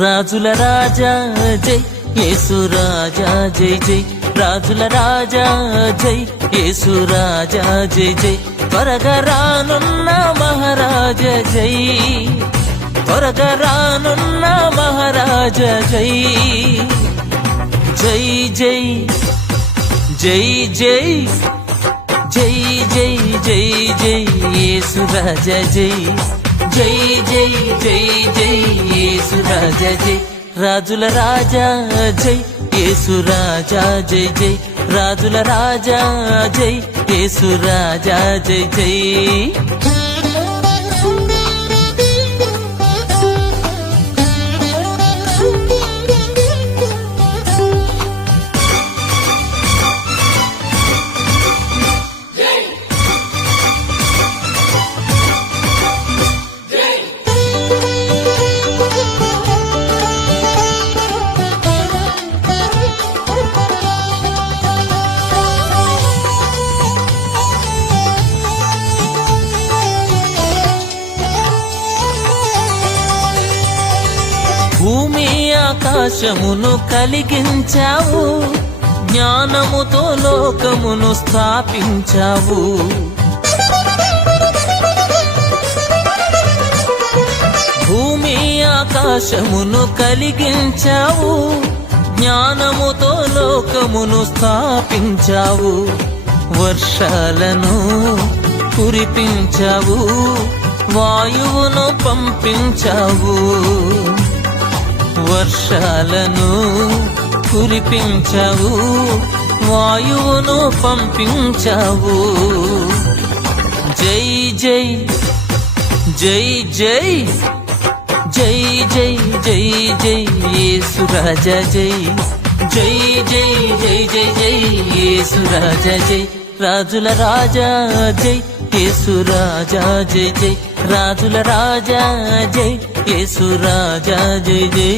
రాజుల రాజా జై యేసు రాజా జై జై రాజుల రాజా జై యేసు రాజా జై జై త్వరగా రానున్న మహారాజ జై త్వరగా రానున్న మహారాజ జై జై జై జై జై జై జై జై జై యేసు రాజా జై జై జై జై జై యేసు రాజా జై రాజుల రాజా జై యేసు రాజా జై జై రాజుల రాజా జై యేసు రాజా జై జై భూమి ఆకాశమును కలిగించావు జ్ఞానముతో లోకమును స్థాపించావు భూమి ఆకాశమును కలిగించావు జ్ఞానముతో లోకమును స్థాపించావు వర్షాలను కురిపించావు వాయువును పంపించావు వర్షాలను కురిపించావు వాయువును పంపించావు జై జై జై జై జై జై జై జై యేసు రాజా జై జై జై జై జై జై యేసు రాజా జై రాజుల రాజా జై యేసు రాజా జై జై రాజుల రాజా జై యేసు రాజా జై జై